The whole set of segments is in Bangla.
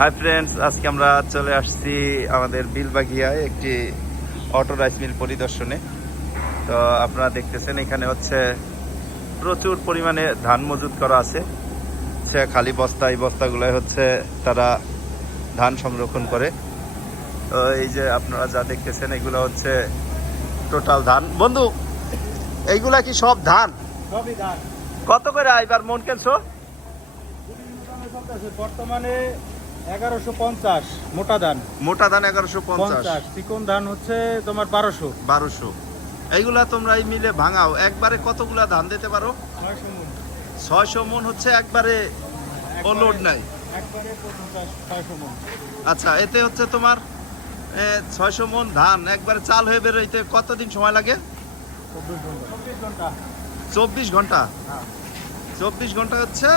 হাই ফ্রেন্ডস, আজকে আমরা চলে আসছি আমাদের বিলবাগিয়ায় একটি অটো রাইস মিল পরিদর্শনে। তো আপনারা দেখতেছেন এখানে হচ্ছে প্রচুর পরিমাণে ধান মজুত করা আছে। সে খালি বস্তা, এই বস্তাগুলোয় হচ্ছে তারা ধান সংরক্ষণ করে। তো এই যে আপনারা যা দেখতেছেন এগুলো হচ্ছে টোটাল ধান। বন্ধু, এইগুলা কি সব ধান? সবই ধান। কত করে এবার মন কেনছো? বর্তমানে 1150 মোটা ধান। মোটা ধান 1150, চিকন ধান হচ্ছে তোমার 1200। এইগুলা তোমরা এই মিলে ভাঙাও, একবারে কতগুলা ধান দিতে পারো? 600 মণ। 600 মণ হচ্ছে একবারে লোড নাই? একবারে 600 মণ। আচ্ছা, এতে হচ্ছে তোমার 600 মণ ধান একবারে চাল হয়ে বেরোইতে কতদিন সময় লাগে? 24 ঘন্টা। 24 ঘন্টা। হ্যাঁ। 24 ঘন্টা হচ্ছে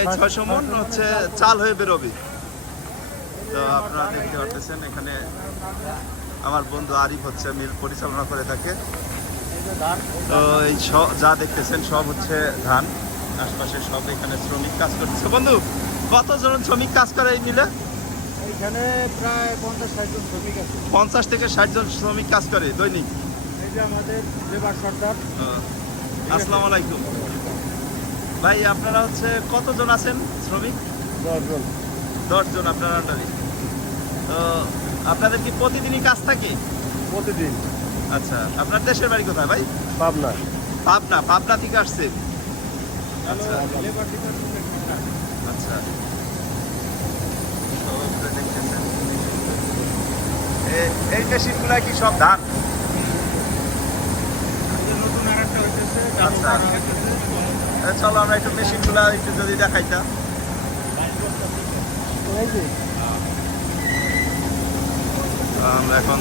এই 600 মণ হচ্ছে চাল হয়ে বেরোবে। তো আপনারা দেখতে পাচ্ছেন এখানে আমার বন্ধু আরিফ হচ্ছে মিল পরিচালনা করে থাকে। তো এই সব যা দেখতেছেন সব হচ্ছে ধান। আশপাশে সব এখানে শ্রমিক কাজ করতেছে। বন্ধু, কতজন শ্রমিক কাজ করে এই মিলে? এখানে প্রায় 50-60 জন শ্রমিক আছে। 50 থেকে 60 জন শ্রমিক কাজ করে দৈনিক। এই যে আমাদের লেবার সর্দার। আসসালামু আলাইকুম ভাই, আপনারা হচ্ছে কতজন আছেন শ্রমিক? 10 জন। 10 জন আপনার আন্ডারে। তো আপনাদের কি প্রতিদিনই কাজ থাকে? প্রতিদিন। আচ্ছা, আপনার দেশের বাড়ি কোথায় ভাই? পাবনা। পাবনা থেকে আসছেন? আচ্ছা লেবার ডিপার্টমেন্ট। আচ্ছা। তো আপনারা দেখতেছেন এই মেশিনগুলা কি সব ধান? নতুন আরেকটা হইতেছে। আচ্ছা। চলো আমরা একটু মেশিনগুলা একটু যদি দেখাইতাম। আমরা এখন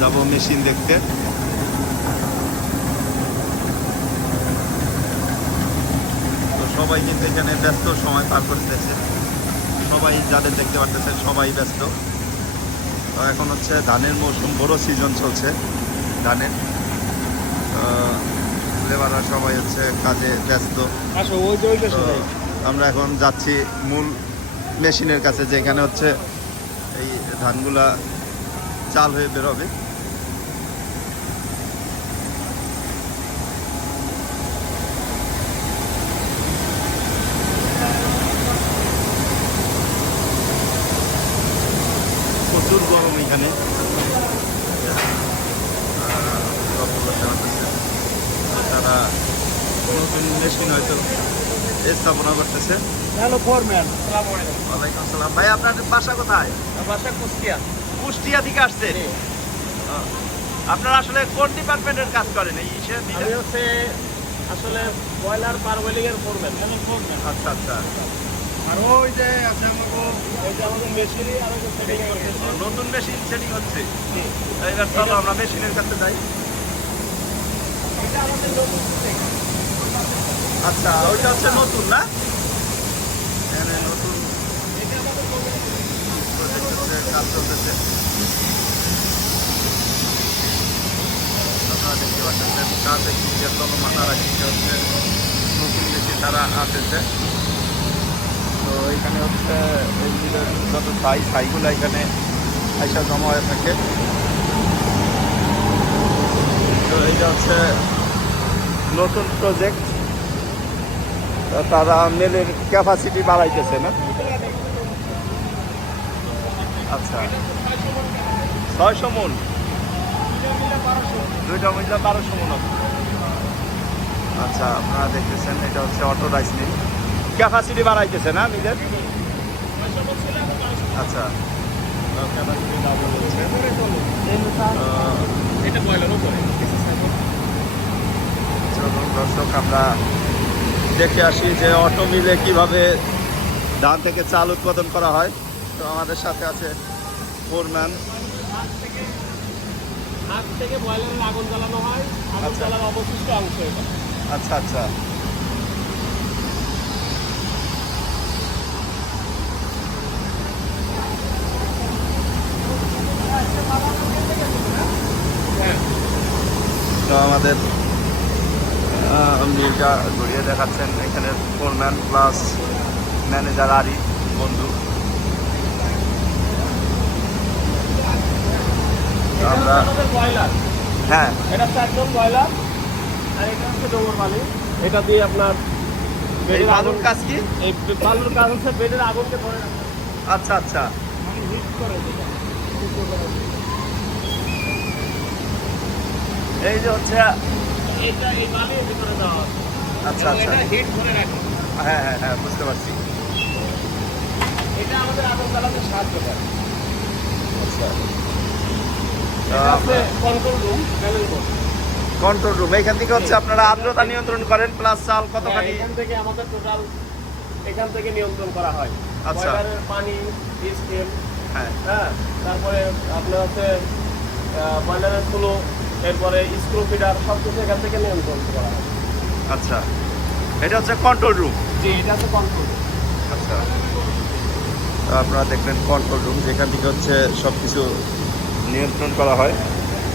যাব মেশিন দেখতে। তো সবাই কিন্তু এখানে ব্যস্ত সময় পার করতেছে, সবাই যাদের দেখতে পারতেছেন সবাই ব্যস্ত। তো এখন হচ্ছে ধানের মৌসুম, বড় সিজন চলছে ধানের। লেবাররা সবাই হচ্ছে কাজে ব্যস্ত। তো আমরা এখন যাচ্ছি মূল মেশিনের কাছে, যেখানে হচ্ছে এই ধানগুলা চাল হয়ে বেরোবে। প্রচুর গরম এখানে। তারা নতুন মেশিন হয়তো স্থাপনা করতেছে। Hello foreman. ওয়ালাইকুম আসসালাম ভাই, আপনার বাসা কোথায়? বাসা কুষ্টিয়া। কুষ্টিয়া থেকে আসছেন? আপনারা আসলে কোন ডিপার্টমেন্টের কাজ করেন এই আমি হচ্ছে আসলে বয়লার পারওয়েলিং এর ফোরম্যান। আচ্ছা আচ্ছা। আর ওই যে আছে আমাদের মেশিনই আর ওই যে সেটিং করতেছে। নতুন মেশিন সেটিং হচ্ছে। এবার চলো আমরা মেশিনের কাছে যাই। এটা আমাদের নতুন সেটিং। আচ্ছা, ওইটা হচ্ছে নতুন না? এখানে নতুন এটা আমাদের প্রজেক্ট হচ্ছে, কাজ চলতেছে। আপনারা দেখতে পাচ্ছেন কাজ একদিকে চলমান, একদিকে হচ্ছে নতুন মেশিন তারা আসতেছে। তো এখানে হচ্ছে এই যত ছাইগুলো এখানে আইসা জমা হয়ে থাকে। তো এইটা হচ্ছে নতুন প্রজেক্ট। তারা মেলের ক্যাপাসিটি বাড়াইতেছে না? আচ্ছা, 600 মণ। দুইটা মিলে 1200 মণ হবে। আচ্ছা, আপনারা দেখতেছেন এটা হচ্ছে অটো রাইস মিল, ক্যাপাসিটি বাড়াইতেছে না মিলের? আচ্ছা, ক্যাপাসিটি বাড়ানো হচ্ছে। এটা বয়লার উপরে। চলুন দর্শক, আমরা দেখে আসি যে অটো মিলে কিভাবে ধান থেকে চাল উৎপাদন করা হয়। তো আমাদের সাথে আছে ফোরম্যান। হাত থেকে বয়লারের আগুন জ্বালানো হয়, আগুন জ্বালার অবশিষ্ট অংশ এটা। আচ্ছা আচ্ছা। তো আমাদের মিলটা ঘুরিয়ে দেখাচ্ছেন এখানে ফোরম্যান প্লাস ম্যানেজার আরিফ বন্ধু। ব্রয়লার, হ্যাঁ এটা হচ্ছে একদম ব্রয়লার, আর এটা হচ্ছে ডোবর বালি। এটা দিয়ে আপনার এই বেডের বালুর আগুন, কাজ কি? এই বালুর কাজ হচ্ছে বেডের আগুনকে ধরে রাখা, আচ্ছা আচ্ছা, মানে হিট করে যেটা। এই যে হচ্ছে, এটা এই বালির ভিতরে দেওয়া হয়। আচ্ছা এবং আচ্ছা, এটা হিট ধরে রাখে। হ্যাঁ হ্যাঁ হ্যাঁ বুঝতে পারছি। এটা আমাদের আগুন জ্বালাতে সাহায্য করে। আচ্ছা, এটা আছে control room, panel board. Control room, এখান থেকে হচ্ছে আপনারা আর্দ্রতা নিয়ন্ত্রণ করেন, প্লাস চাল কতখানি। এখান থেকে আমাদের টোটাল এখান থেকে নিয়ন্ত্রণ করা হয়। আচ্ছা। বয়লারের পানি, স্টিম, হ্যাঁ হ্যাঁ, তারপরে আপনার হচ্ছে বয়লারের ফ্লো, এরপরে স্ক্রু ফিডার, সব কিছু এখান থেকে নিয়ন্ত্রণ করা হয়। আচ্ছা, এটা হচ্ছে কন্ট্রোল রুম। জি, এটা হচ্ছে কন্ট্রোল। আচ্ছা, তো আপনারা দেখলেন কন্ট্রোল রুম, যেখান থেকে হচ্ছে সব কিছু নিয়ন্ত্রণ করা হয়।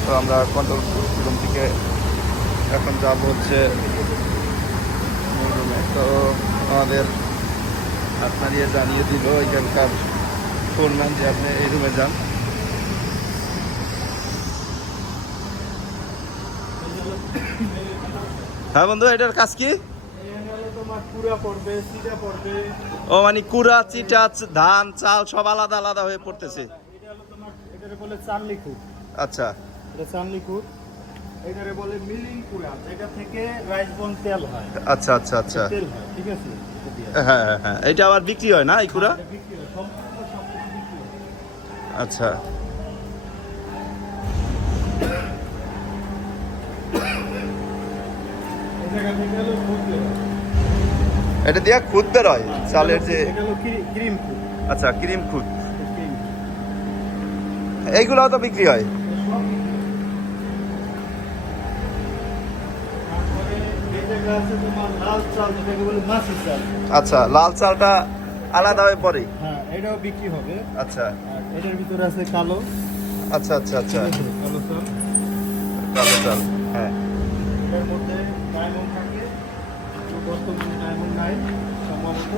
তো আমরা কন্ট্রোল রুম থেকে এখন যাব হচ্ছে মূল রুমে। তো আমাদের আপনার জানিয়ে দিল এখানকার ফোরম্যান যে আপনি এই রুমে যান। হ্যাঁ বন্ধু, এটার কাজ কি? তোমার পুরা পড়বে, সিধা পড়বে। ও মানে কুড়া চিটা ধান চাল সব আলাদা আলাদা হয়ে পড়তেছে। এটা হলো তোমার, এটারে বলে চার্লি কুট। আচ্ছা এটা চার্লি কুট, এটারে বলে মিলিং কুড়া। এটা থেকে রাইস বোন তেল হয়, আচ্ছা আচ্ছা আচ্ছা, তেল হয়, ঠিক আছে। এটা দিয়ে হ্যাঁ হ্যাঁ হ্যাঁ, এটা আবার বিক্রি হয় না এই কুড়া? এটা বিক্রি হয়, সম্পূর্ণ সবকিছু বিক্রি হয়। আচ্ছা, এই জায়গা থেকে হলো দুধ বের হয়। এটা দিয়ে খুদ বের হয় চালের যে, এটা হলো ক্রিম ফুড। আচ্ছা ক্রিম খুদ, এইগুলাও তো বিক্রি হয়। তারপরে এই জায়গা আছে তোমার লাল চাল, যেটাকে বলে মাসি চাল। আচ্ছা, লাল চালটা আলাদা হয়ে পড়ে। হ্যাঁ, এটাও বিক্রি হবে। আচ্ছা আর এটার ভিতরে আছে কালো, আচ্ছা আচ্ছা আচ্ছা, ঠিক আছে, কালো চাল। কালো চাল, হ্যাঁ এটার মধ্যে ডায়মন্ড থাকে, তো বর্তমানে ডায়মন্ড নাই সম্ভবত।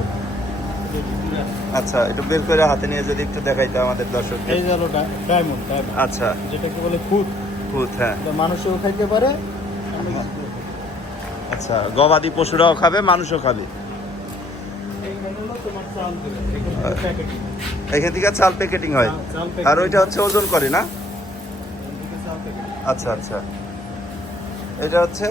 এটা বিক্রি আছে। আচ্ছা, একটু বের করে হাতে নিয়ে যদি একটু দেখাইতো আমাদের দর্শকদের। এই যে হলো ডায়মন্ড, ডায়মন্ড আচ্ছা, যেটাকে বলে ফুড। খুদ, হ্যাঁ মানুষও খাইতে পারে। আচ্ছা, গবাদি পশুরাও খাবে, মানুষও খাবে। এইখানে হলো তোমার চাল দেবে, এখানে প্যাকেটিং, এখান থেকে চাল প্যাকেটিং হয়, চাল আর ওইটা হচ্ছে ওজন করে না? চাল প্যাকেটিং। আচ্ছা আচ্ছা, এটা হচ্ছে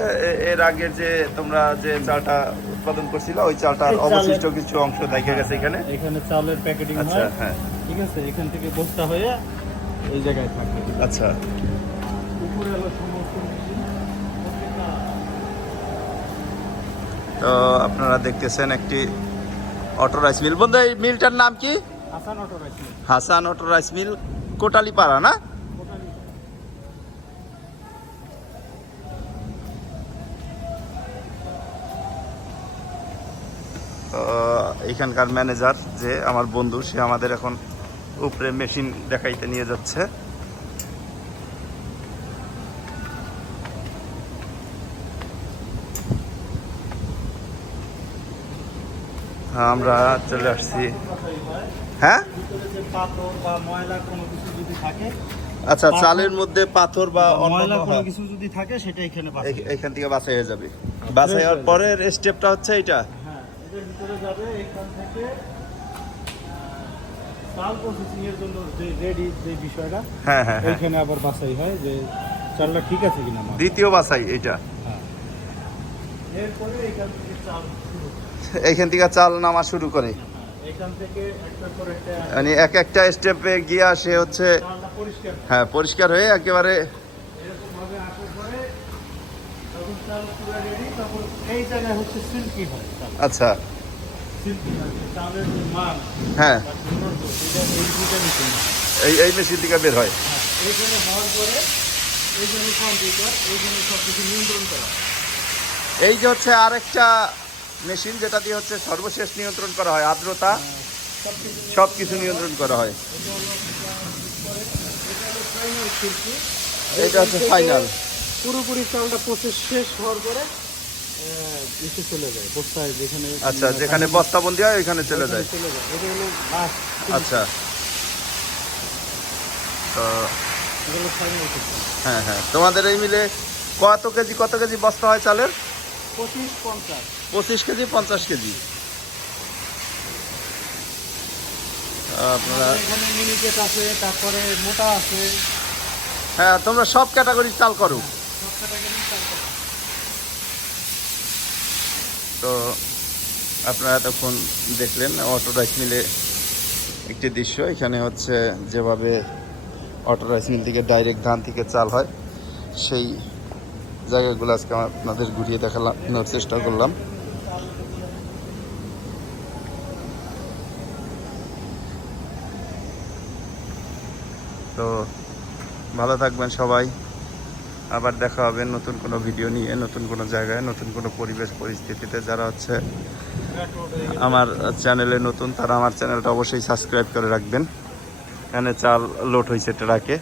এর আগের যে তোমরা যে চালটা উৎপাদন করছিল ওই চালটার এই চালের- অবশিষ্ট কিছু অংশ দেখা গেছে এখানে। এখানে চালের প্যাকেটিং আচ্ছা হয়, হ্যাঁ, ঠিক আছে। এখান থেকে বস্তা হয়ে এই জায়গায় থাকে। আচ্ছা উপরে হলো সমস্ত মেশিন, প্রত্যেকটা তো আপনারা দেখতেছেন একটি অটো রাইস মিল। বন্ধু, এই মিলটার নাম কি? Asan auto rice mill. Hasan auto rice mill, Kotalipara না? টোটালি তো এখানকার ম্যানেজার যে আমার বন্ধু, সে আমাদের এখন উপরে মেশিন দেখাইতে নিয়ে যাচ্ছে। আমরা চলে আসছি। হ্যাঁ ভিতরে যে পাথর বা ময়লা কোনো কিছু যদি থাকে, আচ্ছা, চালের মধ্যে পাথর বা অন্য ময়লা কোনো কিছু যদি থাকে, সেটা এখানে পাবে। এখান থেকে বাছাই হয়ে যাবে। বাছাই হওয়ার পরের স্টেপটা হচ্ছে এটা। হ্যাঁ, এটার ভিতরে যাবে। এখান থেকে চাল প্রসেসিং এর জন্য যে রেডি যে বিষয়টা, হ্যাঁ হ্যাঁ হ্যাঁ, এইখানে আবার বাছাই হয় যে চালটা ঠিক আছে কিনা। দ্বিতীয় বাছাই এটা। হ্যাঁ, এরপরে এখান থেকে চাল শুরু। এইখান থেকে চাল নামা শুরু করে, এখান থেকে একটার পর একটা মানে এক একটা স্টেপে গিয়ে আসে হচ্ছে, চালটা পরিষ্কার, হ্যাঁ পরিষ্কার হয়ে একেবারে। এরকম ভাবে আসার পরে যখন চাল পুরো রেডি, তখন এই জায়গায় হচ্ছে সিল্কি হয়। আচ্ছা সিল্কি চালের যে মান হ্যাঁ, বা গুণগত, এটা এই দুইটা নিচে না। এই মেশিন থেকে বের হয়। এইখানে হওয়ার পরে এইখানে কম্পিউটার, এইখানে সব কিছু নিয়ন্ত্রণ করা। এই যে হচ্ছে আরেকটা মেশিন, যেটা দিয়ে হচ্ছে সর্বশেষ নিয়ন্ত্রণ করা হয়, আর্দ্রতা সব কিছু নিয়ন্ত্রণ করা হয়। এটা হচ্ছে ফাইনাল। পুরোপুরি চালটা প্রসেস শেষ হওয়ার পরে এসে চলে যায় বস্তায়, যেখানে আচ্ছা, যেখানে বস্তাবন্দি হয় ওইখানে চলে যায়। চলে যায়। এটা হলো লাস্ট। আচ্ছা, তো এগুলো ফাইনাল করতে হ্যাঁ হ্যাঁ, তোমাদের এই মিলে কত কেজি বস্তা হয় চালের? 25-50 25 কেজি 50 কেজি। আপনারা এখানে মিনিকেট আছে, তারপরে মোটা আছে, হ্যাঁ, তোমরা সব ক্যাটাগরির চাল করো। সব ক্যাটাগরি চাল করে। তো আপনারা এতক্ষণ দেখলেন অটো রাইস মিলে একটি দৃশ্য। এখানে হচ্ছে যেভাবে অটো রাইস মিল থেকে ডাইরেক্ট ধান থেকে চাল হয়, সেই জায়গাগুলো আজকে আপনাদের ঘুরিয়ে দেখানোর চেষ্টা করলাম। তো ভালো থাকবেন সবাই, আবার দেখা হবে নতুন কোনো ভিডিও নিয়ে, নতুন কোনো জায়গায়, নতুন কোনো পরিবেশ পরিস্থিতিতে। যারা হচ্ছে আমার চ্যানেলে নতুন, তারা আমার চ্যানেলটা অবশ্যই সাবস্ক্রাইব করে রাখবেন। এখানে চাল লোড হয়েছে ট্রাকে।